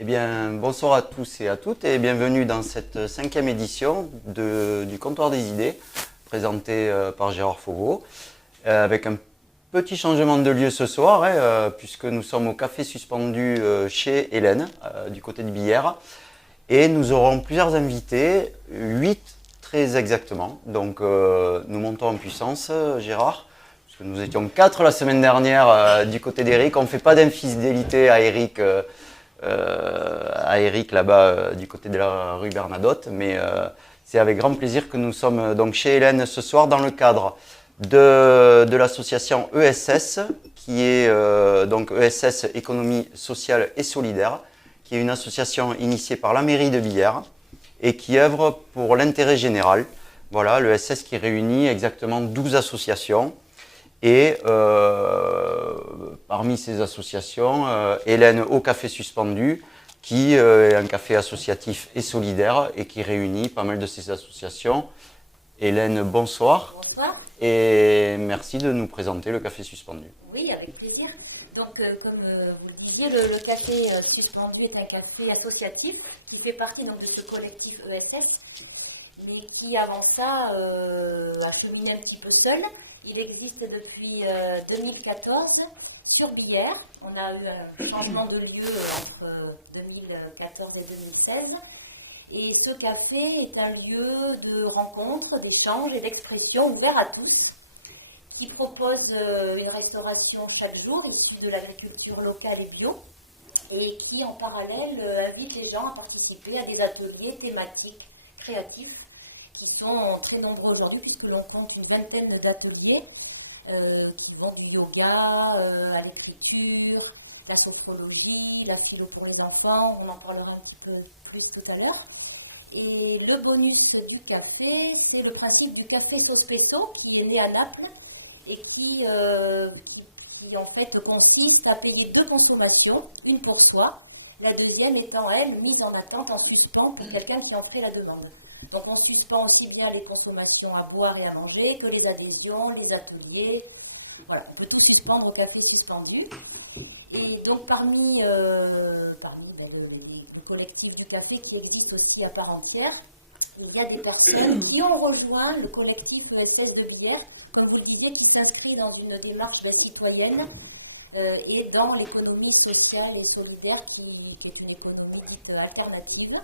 Eh bien, bonsoir à tous et à toutes et bienvenue dans cette 5e édition du Comptoir des idées, présenté par Gérard Fauveau, avec un petit changement de lieu ce soir, puisque nous sommes au Café Suspendu chez Hélène, du côté de Billère, et nous aurons plusieurs invités, 8 très exactement. Donc nous montons en puissance, Gérard, parce que nous étions 4 la semaine dernière du côté d'Éric. On ne fait pas d'infidélité à Éric. Là-bas du côté de la rue Bernadotte, mais c'est avec grand plaisir que nous sommes donc chez Hélène ce soir dans le cadre de l'association ESS, qui est donc ESS Économie Sociale et Solidaire, qui est une association initiée par la mairie de Billère et qui œuvre pour l'intérêt général. Voilà, l'ESS qui réunit exactement 12 associations. Et parmi ces associations, Hélène au Café Suspendu, qui est un café associatif et solidaire et qui réunit pas mal de ces associations. Hélène, bonsoir. Bonsoir. Et merci de nous présenter le Café Suspendu. Oui, avec plaisir. Donc, comme vous le disiez, le Café Suspendu est un café associatif qui fait partie donc, de ce collectif ESS, mais qui avant ça a cheminé un petit peu seul. Il existe depuis 2014 sur Billère. On a eu un changement de lieu entre 2014 et 2016. Et ce café est un lieu de rencontre, d'échange et d'expression ouvert à tous, qui propose une restauration chaque jour issue de l'agriculture locale et bio, et qui en parallèle invite les gens à participer à des ateliers thématiques créatifs qui sont très nombreux aujourd'hui, puisque l'on compte une vingtaine d'ateliers qui vont du yoga à l'écriture, la sophrologie, la philo pour les enfants, on en parlera un petit peu plus tout à l'heure. Et le bonus du café, c'est le principe du café Sospeto, qui est né à Naples et qui en fait consiste à payer 2 consommations, une pour toi, la deuxième étant, elle, mise en attente en suspens pour quelqu'un qui en fait la demande. Donc on suspend aussi bien les consommations à boire et à manger que les adhésions, les ateliers. Voilà, on peut tout suspendre au café suspendu. Et donc parmi le collectif du café qui existe aussi à part entière, il y a des personnes qui ont rejoint le collectif ESS de Billère, comme vous le disiez, qui s'inscrit dans une démarche citoyenne et dans l'économie sociale et solidaire qui est une économie alternative.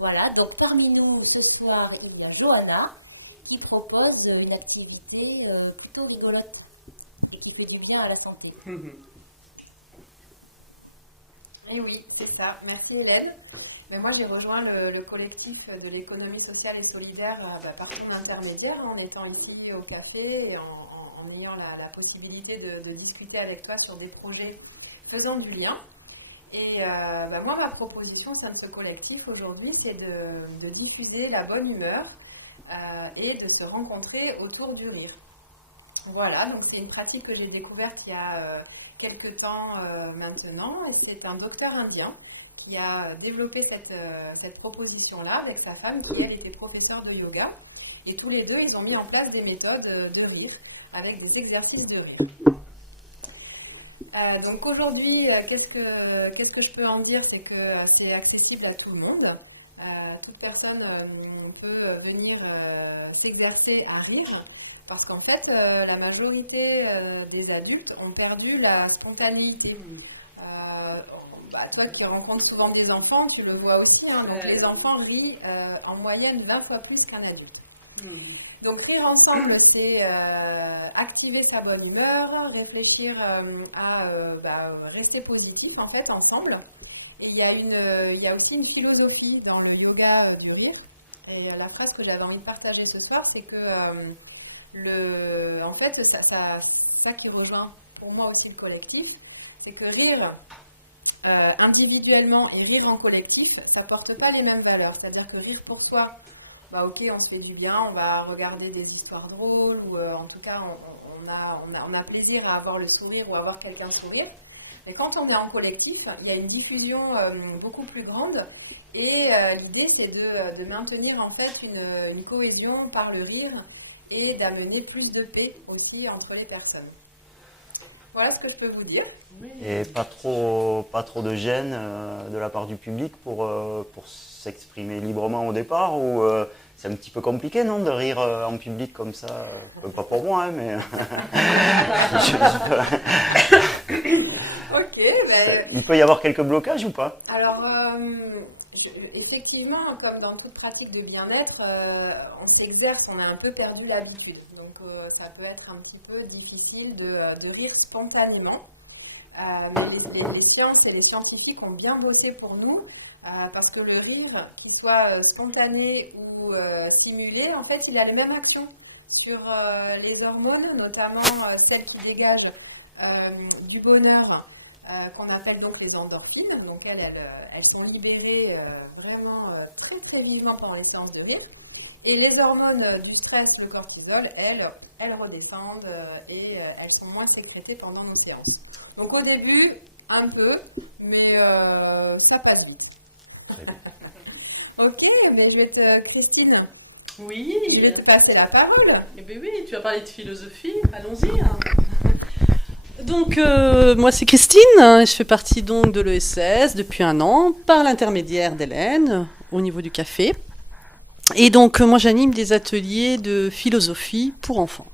Voilà, donc parmi nous ce soir, il y a Johanna qui propose une activité plutôt rigolote et qui fait du bien à la santé. Et oui, c'est ça. Merci Hélène. Mais moi, j'ai rejoint le collectif de l'économie sociale et solidaire par son intermédiaire, en étant ici au café et en ayant la possibilité de discuter avec toi sur des projets faisant du lien. Et moi, ma proposition au sein de ce collectif aujourd'hui, c'est de diffuser la bonne humeur et de se rencontrer autour du rire. Voilà, donc c'est une pratique que j'ai découverte il y a quelques temps maintenant. C'est un docteur indien qui a développé cette proposition-là avec sa femme qui, elle, était professeure de yoga. Et tous les deux, ils ont mis en place des méthodes de rire avec des exercices de rire. Donc aujourd'hui, qu'est-ce que je peux en dire? C'est que c'est accessible à tout le monde. Toute personne peut venir s'exercer à rire, parce qu'en fait, la majorité des adultes ont perdu la spontanéité. Toi qui rencontres souvent des enfants, tu le vois aussi, hein, donc les enfants rient en moyenne 20 fois plus qu'un adulte. Donc rire ensemble, c'est activer sa bonne humeur, réfléchir à rester positif en fait ensemble. Et il y a aussi une philosophie dans le yoga du rire. Et la phrase que j'avais envie de partager ce soir, c'est que en fait, ça qui rejoint pour moi aussi le collectif, c'est que rire individuellement et rire en collectif, ça ne porte pas les mêmes valeurs. C'est-à-dire que rire pour toi, ok, on se fait du bien, on va regarder des histoires drôles, ou en tout cas, on a plaisir à avoir le sourire ou à voir quelqu'un sourire. Mais quand on est en collectif, il y a une diffusion beaucoup plus grande, et l'idée, c'est de maintenir en fait une cohésion par le rire, et d'amener plus de paix aussi entre les personnes. Voilà ce que je peux vous dire. Et pas trop de gêne de la part du public pour s'exprimer librement au départ ou c'est un petit peu compliqué, non, de rire en public comme ça pas pour moi, hein, mais... Ok, Il peut y avoir quelques blocages ou pas? alors, effectivement, comme dans toute pratique de bien-être, on s'exerce, on a un peu perdu l'habitude. Donc, ça peut être un petit peu difficile de rire spontanément. Mais les sciences et les scientifiques ont bien bossé pour nous, parce que le rire, qu'il soit spontané ou simulé, en fait, il a les mêmes actions sur les hormones, notamment celles qui dégagent du bonheur, qu'on appelle donc les endorphines. Donc elles sont libérées vraiment très très vivement pendant les séances de rire. Et les hormones du stress, le cortisol, elles redescendent et elles sont moins sécrétées pendant nos séances. Donc au début, un peu, mais ça passe vite. Ok, mais Christine, Oui, je vais te passer la parole. eh bien oui, tu vas parler de philosophie, allons-y. Donc, moi c'est Christine, je fais partie donc de l'ESS depuis 1 an, par l'intermédiaire d'Hélène, au niveau du café. Et donc, moi j'anime des ateliers de philosophie pour enfants.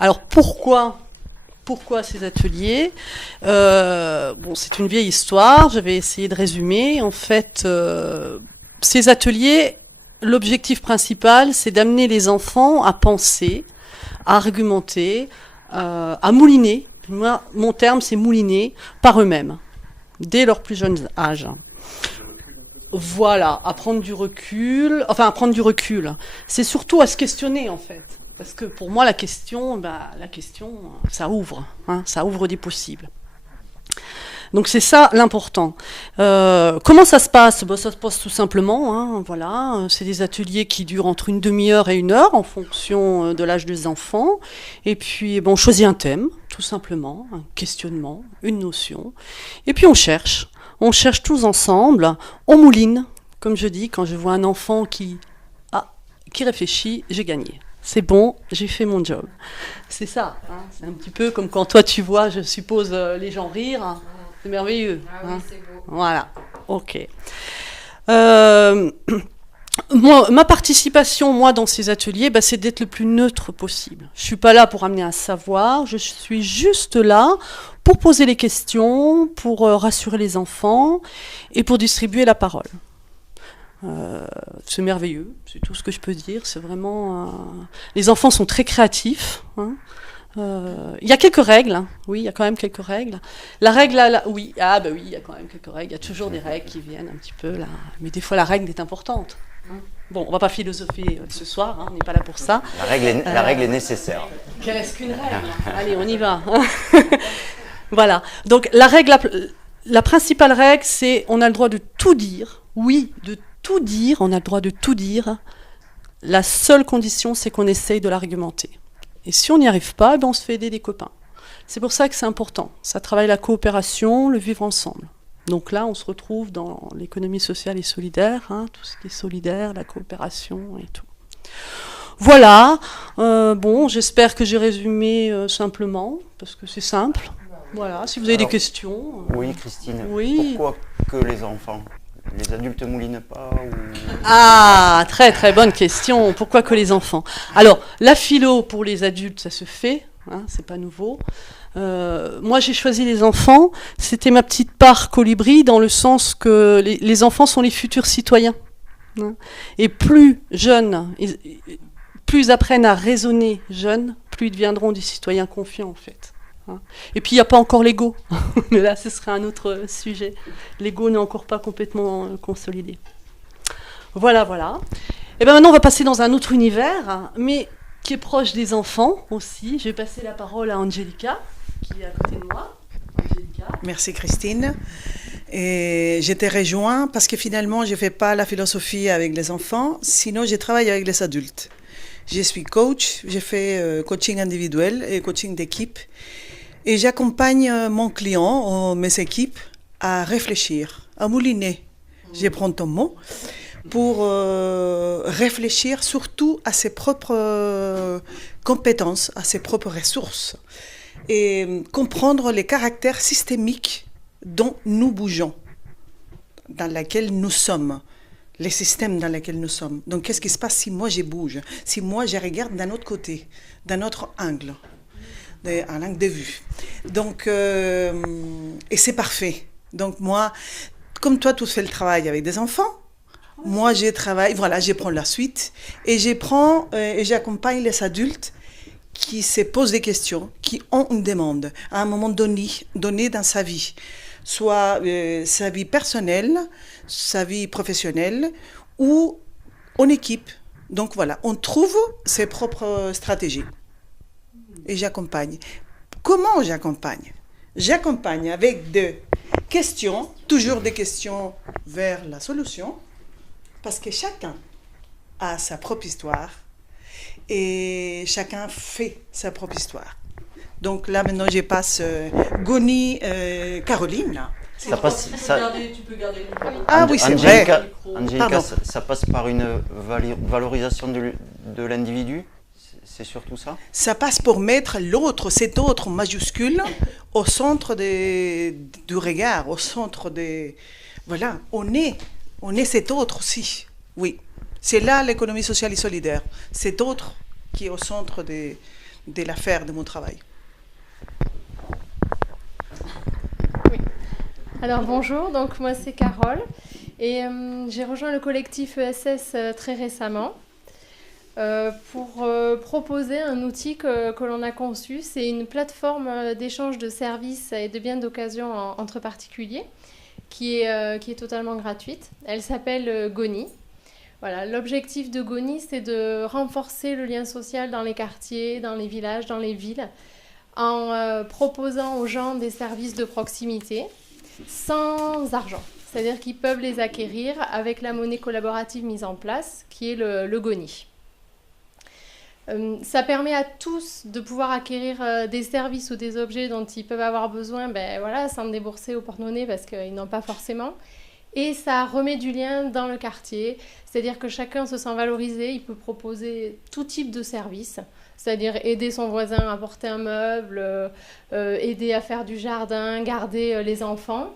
Alors, pourquoi ces ateliers? Bon, c'est une vieille histoire, je vais essayer de résumer. En fait, ces ateliers, l'objectif principal, c'est d'amener les enfants à penser, à argumenter, à mouliner. Moi, mon terme, c'est mouliner par eux-mêmes, dès leur plus jeune âge. Voilà, à prendre du recul. C'est surtout à se questionner, en fait. Parce que pour moi, la question, ça ouvre, ça ouvre des possibles. Donc c'est ça l'important. Comment ça se passe? Ça se passe tout simplement, voilà. C'est des ateliers qui durent entre une demi-heure et 1 heure en fonction de l'âge des enfants. Et puis on choisit un thème, tout simplement, un questionnement, une notion. Et puis on cherche tous ensemble, on mouline. Comme je dis, quand je vois un enfant qui réfléchit, j'ai gagné. C'est bon, j'ai fait mon job. C'est ça. C'est un petit peu comme quand toi tu vois, je suppose, les gens rire. C'est merveilleux. Ah oui, c'est beau. Voilà, ok. Ma participation, dans ces ateliers, c'est d'être le plus neutre possible. Je ne suis pas là pour amener un savoir, je suis juste là pour poser les questions, pour rassurer les enfants et pour distribuer la parole. C'est merveilleux, c'est tout ce que je peux dire. C'est vraiment... Les enfants sont très créatifs. Il y a quelques règles, oui, il y a quand même quelques règles. La règle, oui, il y a quand même quelques règles. Il y a toujours des règles qui viennent un petit peu là, mais des fois la règle est importante. Bon, on va pas philosopher ce soir, on n'est pas là pour ça. La règle est nécessaire. Qu'est-ce qu'une règle? Allez, on y va. Voilà. Donc la principale règle, c'est on a le droit de tout dire. Oui, de tout dire. On a le droit de tout dire. La seule condition, c'est qu'on essaye de l'argumenter. Et si on n'y arrive pas, on se fait aider des copains. C'est pour ça que c'est important. Ça travaille la coopération, le vivre ensemble. Donc là, on se retrouve dans l'économie sociale et solidaire, tout ce qui est solidaire, la coopération et tout. Voilà. J'espère que j'ai résumé simplement, parce que c'est simple. Voilà. Si vous avez des questions. Oui, Christine. Oui. Pourquoi que les enfants? Les adultes moulinent pas ou... Ah, très très bonne question. Pourquoi que les enfants? Alors, la philo pour les adultes, ça se fait, c'est pas nouveau. Moi, j'ai choisi les enfants. C'était ma petite part colibri dans le sens que les enfants sont les futurs citoyens. Et plus jeunes, plus ils apprennent à raisonner jeunes, plus ils deviendront des citoyens confiants en fait. Et puis il n'y a pas encore l'ego, mais là ce serait un autre sujet. L'ego n'est encore pas complètement consolidé. Voilà. Et bien maintenant on va passer dans un autre univers, mais qui est proche des enfants aussi. Je vais passer la parole à Angelica, qui est à côté de moi. Angelica. Merci Christine. Et je t'ai rejoint parce que finalement je ne fais pas la philosophie avec les enfants, sinon je travaille avec les adultes. Je suis coach, je fais coaching individuel et coaching d'équipe. Et j'accompagne mon client, mes équipes, à réfléchir, à mouliner, je prends ton mot, pour réfléchir surtout à ses propres compétences, à ses propres ressources, et comprendre les caractères systémiques dont nous bougeons, dans lesquels nous sommes, les systèmes dans lesquels nous sommes. Donc, qu'est-ce qui se passe si moi je bouge, si moi je regarde d'un autre côté, d'un autre angle, un angle de vue. Donc, et c'est parfait. Donc, moi, comme toi, tu fais le travail avec des enfants, moi, je travaille, voilà, je prends la suite et j'accompagne les adultes qui se posent des questions, qui ont une demande à un moment donné dans sa vie, soit sa vie personnelle, sa vie professionnelle ou en équipe. Donc voilà, on trouve ses propres stratégies et j'accompagne. Comment j'accompagne? J'accompagne avec des questions, toujours des questions vers la solution, parce que chacun a sa propre histoire et chacun fait sa propre histoire. Donc là, maintenant, je passe Goni, Caroline. Ça passe, Tu peux garder le micro. Ah oui, c'est vrai. Angélica, Pardon. ça passe par une valorisation de l'individu. C'est surtout ça? Ça passe pour mettre l'autre, cet autre majuscule, au centre du regard, au centre des... Voilà, on est cet autre aussi. Oui, c'est là l'économie sociale et solidaire. Cet autre qui est au centre de l'affaire de mon travail. Alors bonjour, donc moi c'est Carole et j'ai rejoint le collectif ESS très récemment pour proposer un outil que l'on a conçu. C'est une plateforme d'échange de services et de biens d'occasion entre particuliers qui est totalement gratuite. Elle s'appelle Goni. Voilà, l'objectif de Goni, c'est de renforcer le lien social dans les quartiers, dans les villages, dans les villes, en proposant aux gens des services de proximité sans argent. C'est-à-dire qu'ils peuvent les acquérir avec la monnaie collaborative mise en place, qui est le Goni. Ça permet à tous de pouvoir acquérir des services ou des objets dont ils peuvent avoir besoin, sans débourser au porte-monnaie parce qu'ils n'ont pas forcément. Et ça remet du lien dans le quartier, c'est-à-dire que chacun se sent valorisé, il peut proposer tout type de service, c'est-à-dire aider son voisin à porter un meuble, aider à faire du jardin, garder les enfants.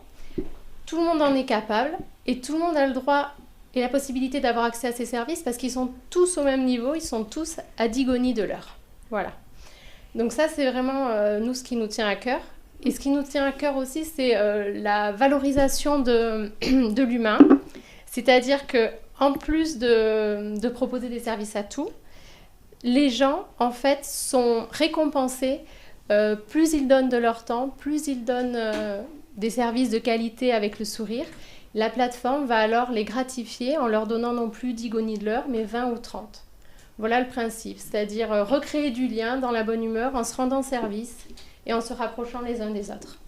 Tout le monde en est capable et tout le monde a le droit et la possibilité d'avoir accès à ces services parce qu'ils sont tous au même niveau, ils sont tous à 10 gonis de l'heure. Voilà. Donc ça, c'est vraiment nous ce qui nous tient à cœur. Et ce qui nous tient à cœur aussi, c'est la valorisation de l'humain. C'est-à-dire qu'en plus de proposer des services à tous, les gens, en fait, sont récompensés. Plus ils donnent de leur temps, plus ils donnent des services de qualité avec le sourire. La plateforme va alors les gratifier en leur donnant non plus 10 gonis de l'heure, mais 20 ou 30. Voilà le principe, c'est-à-dire recréer du lien dans la bonne humeur en se rendant service et en se rapprochant les uns des autres.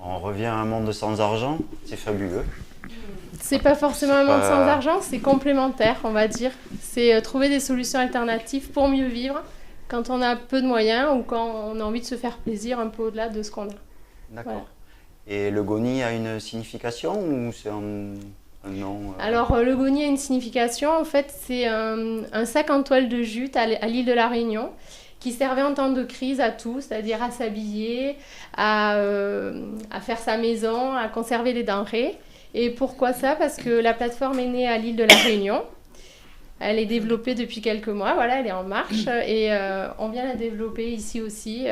On revient à un monde sans argent, c'est fabuleux. C'est pas forcément un monde sans argent, c'est complémentaire, on va dire. C'est trouver des solutions alternatives pour mieux vivre quand on a peu de moyens ou quand on a envie de se faire plaisir un peu au-delà de ce qu'on a. D'accord. Voilà. Et le Goni a une signification ou c'est un nom Alors, le Goni a une signification. En fait, c'est un sac en toile de jute à l'île de la Réunion qui servait en temps de crise à tout, c'est-à-dire à s'habiller, à faire sa maison, à conserver les denrées. Et pourquoi ça? Parce que la plateforme est née à l'île de la Réunion. Elle est développée depuis quelques mois, voilà, elle est en marche. Et on vient la développer ici aussi,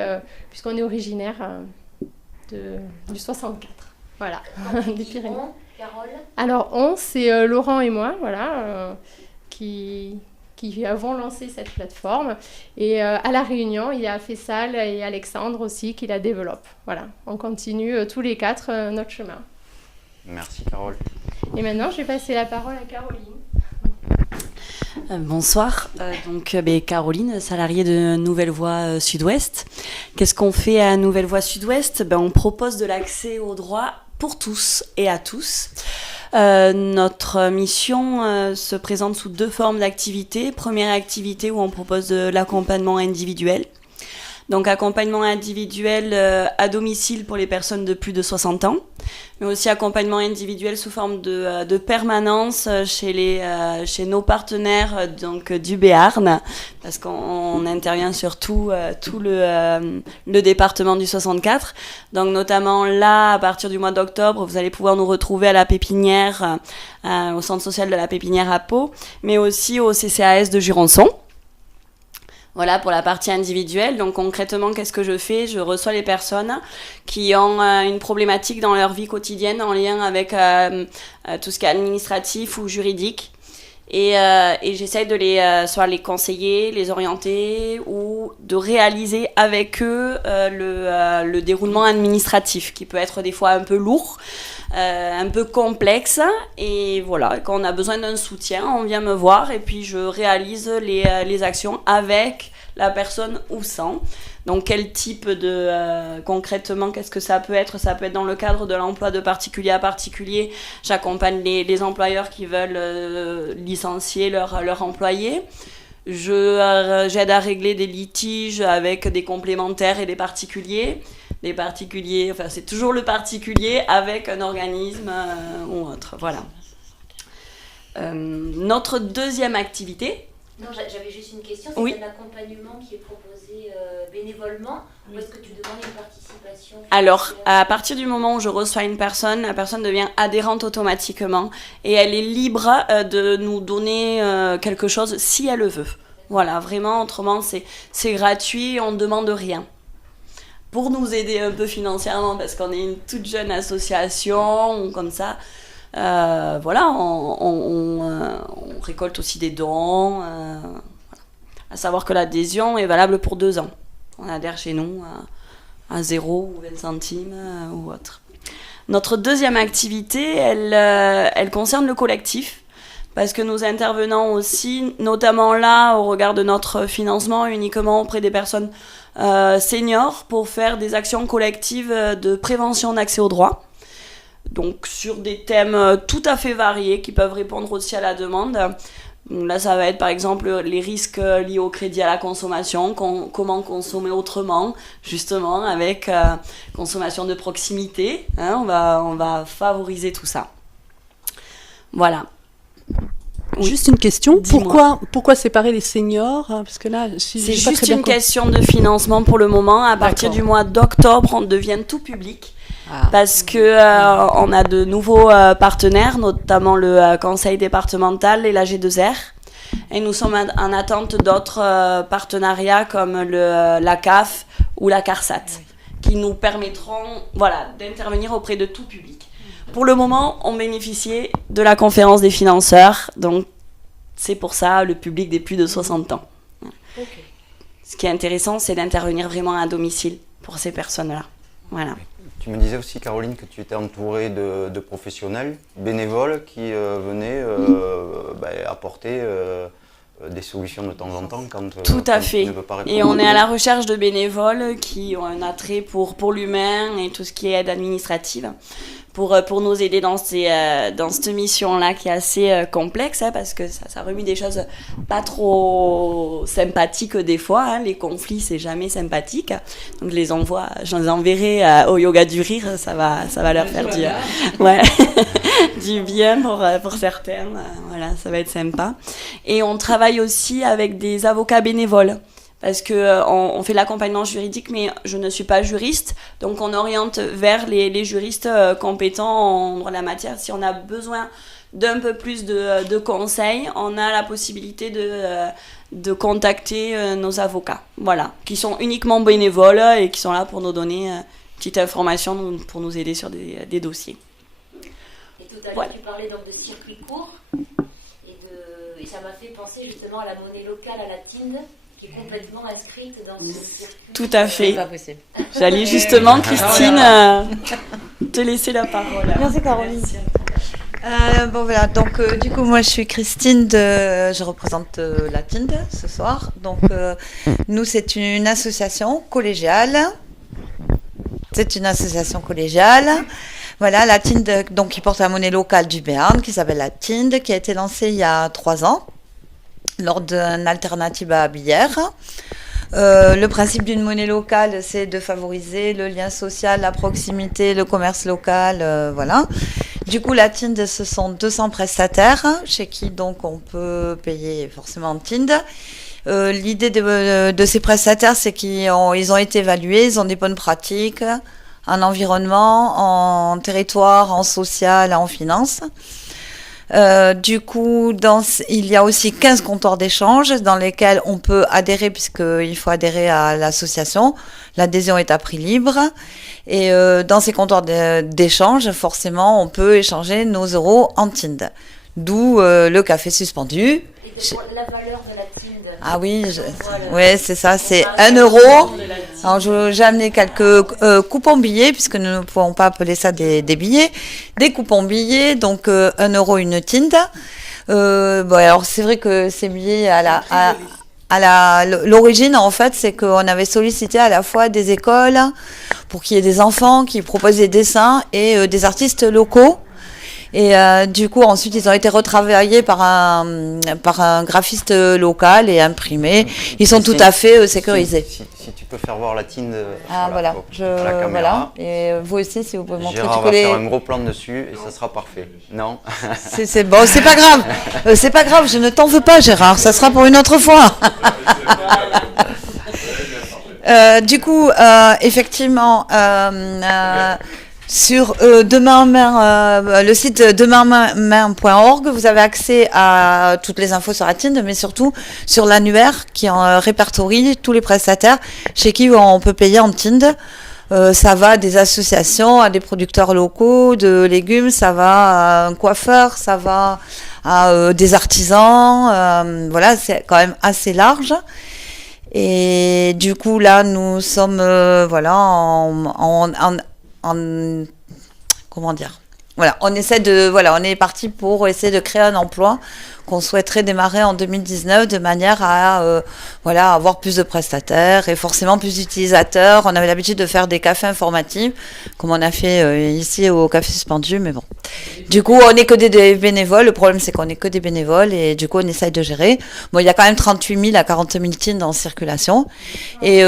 puisqu'on est originaire du 64. Voilà, des Pyrénées. Carole. Alors, c'est Laurent et moi, voilà, qui avons lancé cette plateforme. Et à La Réunion, il y a Fessal et Alexandre aussi qui la développent. Voilà, on continue tous les quatre notre chemin. Merci Carole. Et maintenant, je vais passer la parole à Caroline. Bonsoir, Caroline, salariée de Nouvelle Voie Sud-Ouest. Qu'est-ce qu'on fait à Nouvelle Voie Sud-Ouest? On propose de l'accès aux droits pour tous et à tous. Notre mission se présente sous deux formes d'activités. Première activité où on propose de l'accompagnement individuel. Donc accompagnement individuel à domicile pour les personnes de plus de 60 ans, mais aussi accompagnement individuel sous forme de permanence chez nos partenaires donc du Béarn, parce qu'on intervient sur tout le département du 64. Donc notamment là, à partir du mois d'octobre, vous allez pouvoir nous retrouver à la Pépinière, au centre social de la Pépinière à Pau, mais aussi au CCAS de Jurançon. Voilà pour la partie individuelle. Donc concrètement, qu'est-ce que je fais ? Je reçois les personnes qui ont une problématique dans leur vie quotidienne en lien avec tout ce qui est administratif ou juridique. Et j'essaye de soit les conseiller, les orienter ou de réaliser avec eux le déroulement administratif qui peut être des fois un peu lourd, un peu complexe. Et voilà, quand on a besoin d'un soutien, on vient me voir et puis je réalise les actions avec la personne ou sans. Donc quel type concrètement, qu'est-ce que ça peut être ? Ça peut être dans le cadre de l'emploi de particulier à particulier. J'accompagne les employeurs qui veulent licencier leur employé. J'aide à régler des litiges avec des complémentaires et des particuliers. Des particuliers, enfin c'est toujours le particulier avec un organisme ou autre. Voilà. Notre deuxième activité. Non, j'avais juste une question. Oui. C'est un accompagnement qui est proposé bénévolement ou est-ce que tu demandes une participation financière ? Alors, à partir du moment où je reçois une personne, la personne devient adhérente automatiquement et elle est libre de nous donner quelque chose si elle le veut. Voilà, vraiment, autrement, c'est gratuit, on ne demande rien. Pour nous aider un peu financièrement, parce qu'on est une toute jeune association, comme ça, voilà, on récolte aussi des dons. Voilà. À savoir que l'adhésion est valable pour 2 ans. On adhère chez nous à 0 ou 20 centimes ou autre. Notre deuxième activité, elle concerne le collectif, parce que nous intervenons aussi, notamment là, au regard de notre financement, uniquement auprès des personnes seniors, pour faire des actions collectives de prévention d'accès aux droits. Donc sur des thèmes tout à fait variés qui peuvent répondre aussi à la demande. Là, ça va être par exemple les risques liés au crédit à la consommation, comment consommer autrement, justement avec consommation de proximité. Hein, on va favoriser tout ça. Voilà. Oui. Juste une question, Dis-moi. pourquoi séparer les seniors ? Parce que là, c'est juste une question de financement pour le moment. À partir du mois d'octobre, on devient tout public. Parce que on a de nouveaux partenaires, notamment le conseil départemental et la G2R. Et nous sommes en attente d'autres partenariats comme la CAF ou la CARSAT, qui nous permettront d'intervenir auprès de tout public. Pour le moment, on bénéficiait de la conférence des financeurs, donc c'est pour ça le public des plus de 60 ans. Okay. Ce qui est intéressant, c'est d'intervenir vraiment à domicile pour ces personnes-là. Voilà. Tu me disais aussi, Caroline, que tu étais entourée de professionnels, bénévoles, qui venaient apporter des solutions de temps en temps quand Tout à fait. Tu ne peux pas répondre. Et on est à la recherche de bénévoles qui ont un attrait pour l'humain et tout ce qui est aide administrative. Pour nous aider dans cette mission-là qui est assez complexe, hein, parce que ça remue des choses pas trop sympathiques des fois. Hein. Les conflits, c'est jamais sympathique. Donc je les enverrai au yoga du rire, ça va leur faire du bien pour certaines. Voilà, ça va être sympa. Et on travaille aussi avec des avocats bénévoles. Parce qu'on fait l'accompagnement juridique, mais je ne suis pas juriste, donc on oriente vers les juristes compétents en droit de la matière. Si on a besoin d'un peu plus de conseils, on a la possibilité de contacter nos avocats, voilà, qui sont uniquement bénévoles et qui sont là pour nous donner une petite information, pour nous aider sur des dossiers. Et tout à l'heure, tu parlais donc de circuit court, et ça m'a fait penser justement à la monnaie locale, à la TIND, qui est complètement inscrite dans ce circuit. Tout à fait. C'est pas possible. J'allais justement, Christine, te laisser la parole. Merci Caroline. Voilà, donc du coup moi je suis Christine, je représente la TIND ce soir. Donc nous c'est une association collégiale. Voilà, la TIND donc, qui porte la monnaie locale du Béarn, qui s'appelle la TIND, qui a été lancée il y a 3 ans. Lors d'une alternative à Bière. Le principe d'une monnaie locale, c'est de favoriser le lien social, la proximité, le commerce local, voilà. Du coup, la TIND, ce sont 200 prestataires chez qui donc on peut payer forcément en TIND. L'idée de ces prestataires, c'est qu'ils ont été évalués, ils ont des bonnes pratiques en environnement, en territoire, en social, en finance. Du coup, il y a aussi 15 comptoirs d'échange dans lesquels on peut adhérer puisqu'il faut adhérer à l'association. L'adhésion est à prix libre. Et dans ces comptoirs d'échange, forcément, on peut échanger nos euros en TIND. D'où le café suspendu. Et c'est quoi la valeur de la TIND? Ah oui, ouais, c'est ça, c'est 1 euro. Alors j'ai amené quelques coupons billets, puisque nous ne pouvons pas appeler ça des billets, des coupons billets, donc 1 euro une TIND. Bon, alors c'est vrai que ces billets l'origine en fait, c'est qu'on avait sollicité à la fois des écoles pour qu'il y ait des enfants qui proposent des dessins et des artistes locaux. Et du coup, ensuite, ils ont été retravaillés par un graphiste local et imprimés. Ils sont tout à fait sécurisés. Si tu peux faire voir la TIND à la caméra. Voilà. Et vous aussi, si vous pouvez montrer. Gérard va faire un gros plan dessus et ça sera parfait. Non. C'est bon, c'est pas grave. C'est pas grave, je ne t'en veux pas, Gérard. Ça sera pour une autre fois. Du coup, effectivement, sur le site demainmain.org, vous avez accès à toutes les infos sur la TIND, mais surtout sur l'annuaire qui répertorie tous les prestataires chez qui on peut payer en TIND. Ça va des associations à des producteurs locaux de légumes, ça va à un coiffeur, ça va à des artisans. Voilà, c'est quand même assez large. Et du coup, là, nous sommes comment dire, voilà, on est parti pour essayer de créer un emploi qu'on souhaiterait démarrer en 2019 de manière à avoir plus de prestataires et forcément plus d'utilisateurs. On avait l'habitude de faire des cafés informatifs comme on a fait ici au Café Suspendu, mais bon. Du coup, on n'est que des bénévoles. Le problème, c'est qu'on n'est que des bénévoles et du coup, on essaye de gérer. Bon, il y a quand même 38 000 à 40 000 TIND en circulation. Et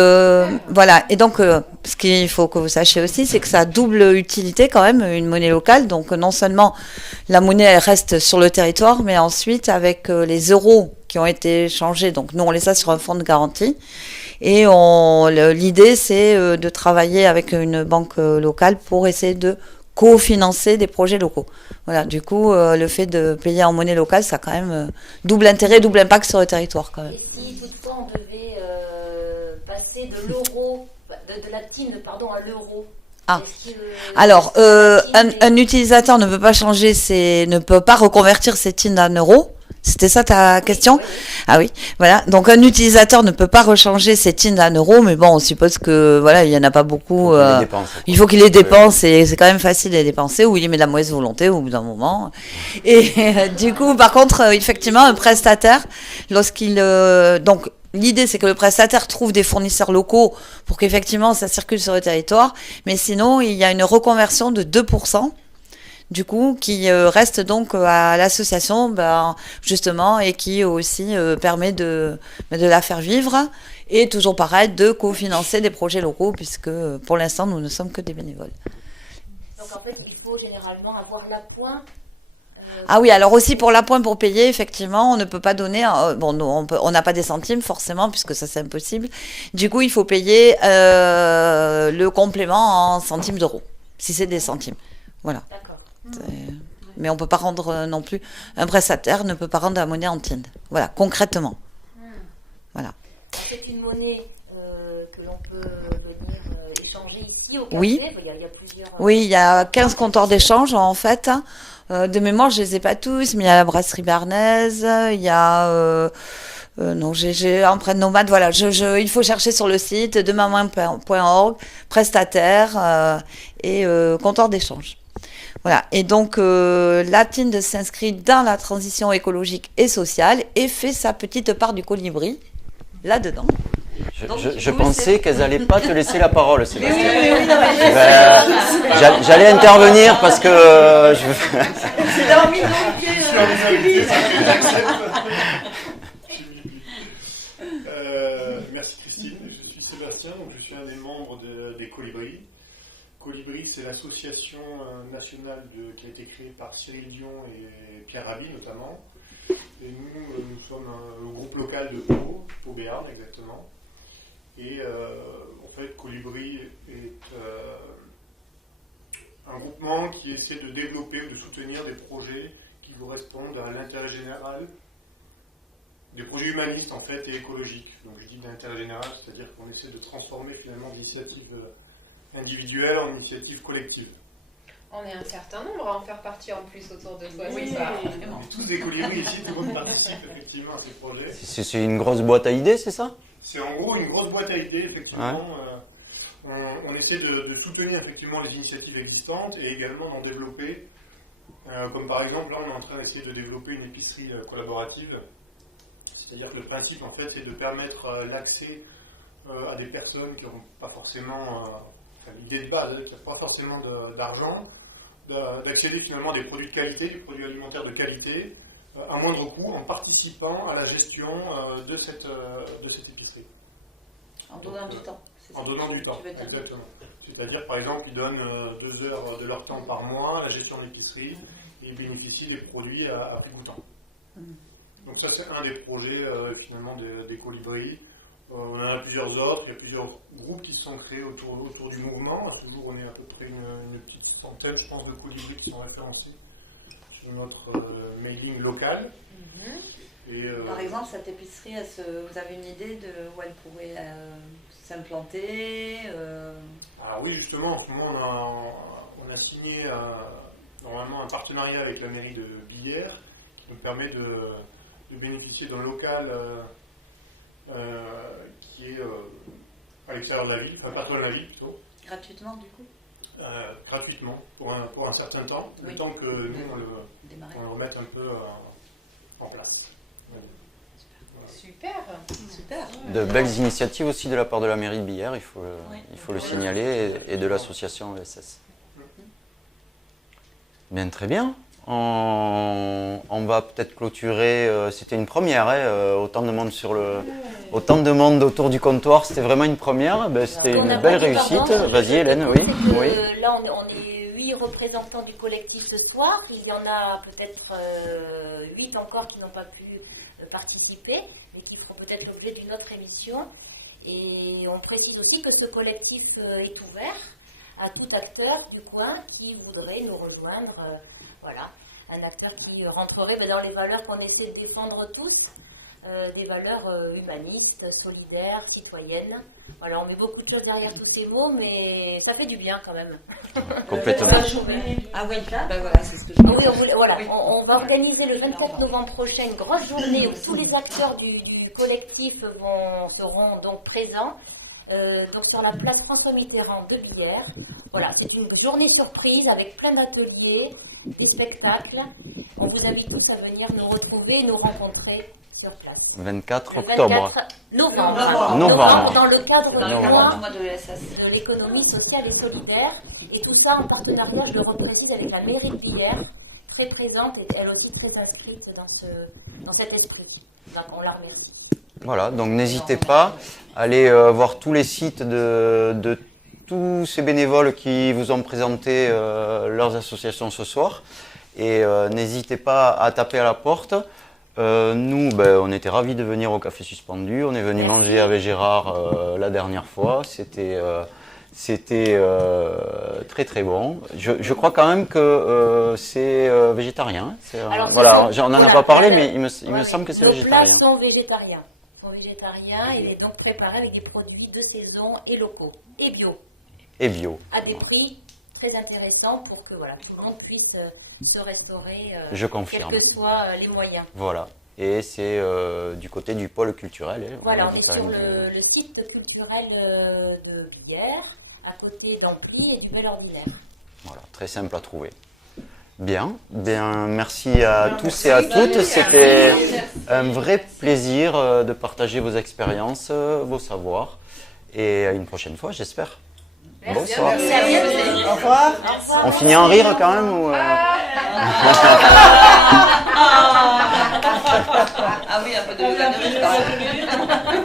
voilà. Et donc, ce qu'il faut que vous sachiez aussi, c'est que ça a double utilité quand même, une monnaie locale. Donc, non seulement la monnaie, elle reste sur le territoire, mais ensuite, avec les euros qui ont été changés, donc nous, on les a sur un fonds de garantie. Et l'idée, c'est de travailler avec une banque locale pour essayer de co-financer des projets locaux. Voilà, du coup, le fait de payer en monnaie locale, ça a quand même double intérêt, double impact sur le territoire quand même. Et si toutefois on devait passer de l'euro, de la TIND, pardon, à l'euro? Alors, un utilisateur ne peut pas ne peut pas reconvertir ses TIND en euros. C'était ça ta question? Ah oui, voilà. Donc un utilisateur ne peut pas rechanger ses TIND en euros, mais bon, on suppose que voilà, il y en a pas beaucoup. Il faut qu'il les dépense et c'est quand même facile de les dépenser, ou il y met de la mauvaise volonté au bout d'un moment. Et du coup, par contre, effectivement, un prestataire, donc l'idée, c'est que le prestataire trouve des fournisseurs locaux pour qu'effectivement ça circule sur le territoire, mais sinon, il y a une reconversion de 2%. Du coup, qui reste donc à l'association, justement, et qui aussi permet de la faire vivre, et toujours pareil, de cofinancer des projets locaux, puisque pour l'instant, nous ne sommes que des bénévoles. Donc en fait, il faut généralement avoir l'appoint. Ah oui, alors aussi pour l'appoint pour payer, effectivement, on ne peut pas donner, on n'a pas des centimes forcément, puisque ça c'est impossible. Du coup, il faut payer le complément en centimes d'euros, si c'est des centimes. Voilà. D'accord. Mais on ne peut pas rendre non plus, un prestataire ne peut pas rendre la monnaie en TIND. Voilà, concrètement. Voilà. C'est une monnaie que l'on peut venir échanger ici au café. Oui. Il y a plusieurs. Oui, il y a 15 comptoirs d'échange en fait. De mémoire, je ne les ai pas tous, mais il y a la brasserie Bernaise, il y a. Non, j'ai Empreinte Nomade, voilà, il faut chercher sur le site demainmain.org, prestataire et comptoir d'échange. Voilà, et donc la TIND s'inscrit dans la transition écologique et sociale et fait sa petite part du colibri là-dedans. Je pensais qu'elles n'allaient pas te laisser la parole, Sébastien. Oui, j'allais intervenir parce que c'est dans minorité. Merci. merci Christine. Je suis Sébastien, donc je suis un des membres des Colibris. Colibri, c'est l'association nationale qui a été créée par Cyril Dion et Pierre Rabhi notamment. Et nous sommes le groupe local de Pau Béarn exactement. Et en fait, Colibri est un groupement qui essaie de développer ou de soutenir des projets qui correspondent à l'intérêt général, des projets humanistes en fait et écologiques. Donc je dis d'intérêt général, c'est-à-dire qu'on essaie de transformer finalement d'initiatives individuelles en initiatives collectives. On est un certain nombre à en faire partie en plus autour de toi. Oui, on est tous des colibris ici, tout le monde participe effectivement à ces projets. C'est une grosse boîte à idées, c'est ça? C'est en gros une grosse boîte à idées, effectivement. Ouais. On essaie de soutenir effectivement les initiatives existantes et également d'en développer. Comme par exemple, là on est en train d'essayer de développer une épicerie collaborative. C'est-à-dire que le principe en fait c'est de permettre l'accès à des personnes qui n'ont pas forcément, l'idée de base, qui n'ont pas forcément d'argent, d'accéder finalement à des produits de qualité, des produits alimentaires de qualité, à moindre coût, en participant à la gestion de cette épicerie. En donnant du temps. En donnant du temps, exactement. C'est-à-dire, par exemple, ils donnent 2 heures de leur temps par mois à la gestion de l'épicerie et ils bénéficient des produits à prix coûtant. Donc ça, c'est un des projets finalement des Colibris. On en a plusieurs autres, il y a plusieurs groupes qui se sont créés autour du mouvement. À ce jour, on est à peu près une petite centaine, je pense, de Colibris qui sont référencés sur notre mailing local. Et, par exemple, cette épicerie, vous avez une idée de où elle pourrait s'implanter Ah oui, justement, en ce moment, on a signé normalement un partenariat avec la mairie de Billère qui nous permet de bénéficier d'un local qui est à l'extérieur de la ville, pas trop de la ville plutôt. Gratuitement du coup Gratuitement, pour un certain temps, oui. Le temps que nous on le remette un peu en place. Super. De belles initiatives aussi de la part de la mairie de Billère, il faut le signaler, et de l'association ESS. Bien, très bien. On va peut-être clôturer. C'était une première, autant de monde autour du comptoir, c'était vraiment une première. C'était une belle réussite. Vas-y Hélène, oui. Là, on est 8 représentants du collectif ce soir. Il y en a peut-être 8 encore qui n'ont pas pu participer et qui feront peut-être l'objet d'une autre émission. Et on précise aussi que ce collectif est ouvert à tout acteur du coin qui voudrait nous rejoindre. Voilà, un acteur qui rentrerait dans les valeurs qu'on essaie de défendre toutes, des valeurs humanistes, solidaires, citoyennes. Voilà, on met beaucoup de choses derrière tous ces mots, mais ça fait du bien quand même. Complètement. Ah oui, voilà, c'est ce que je voulais. On va organiser le 27 novembre prochain une grosse journée où tous les acteurs du collectif seront donc présents. Donc sur la place François Mitterrand de Billère. Voilà, c'est une journée surprise avec plein d'ateliers, des spectacles. On vous invite tous à venir nous retrouver et nous rencontrer sur place. 24 octobre. 24 novembre. Dans le cadre de l'économie sociale et solidaire. Et tout ça en partenariat, je le reprécise, avec la mairie de Billère, très présente et elle aussi très inscrite dans cet esprit. Donc on la remercie. Voilà, donc n'hésitez pas à aller voir tous les sites de tous ces bénévoles qui vous ont présenté leurs associations ce soir. Et n'hésitez pas à taper à la porte. Nous, on était ravis de venir au Café Suspendu. On est venu manger avec Gérard la dernière fois. C'était très très bon. Je crois quand même que c'est végétarien. Alors, voilà, on n'en a pas parlé, mais il me semble que c'est végétarien. Les plats sont végétariens. Il est donc préparé avec des produits de saison et locaux, et bio. À des prix très intéressants pour que tout le monde puisse se restaurer, je confirme. quels que soient les moyens. Voilà, et c'est du côté du pôle culturel. Voilà, on est sur le site culturel de Billère, à côté d'Ampli et du Bel Ordinaire. Voilà, très simple à trouver. Bien, merci à tous et à toutes. C'était un vrai plaisir de partager vos expériences, vos savoirs. Et à une prochaine fois, j'espère. Bonsoir. Au revoir. On finit en rire quand même ou Ah oui, un peu de rire quand même.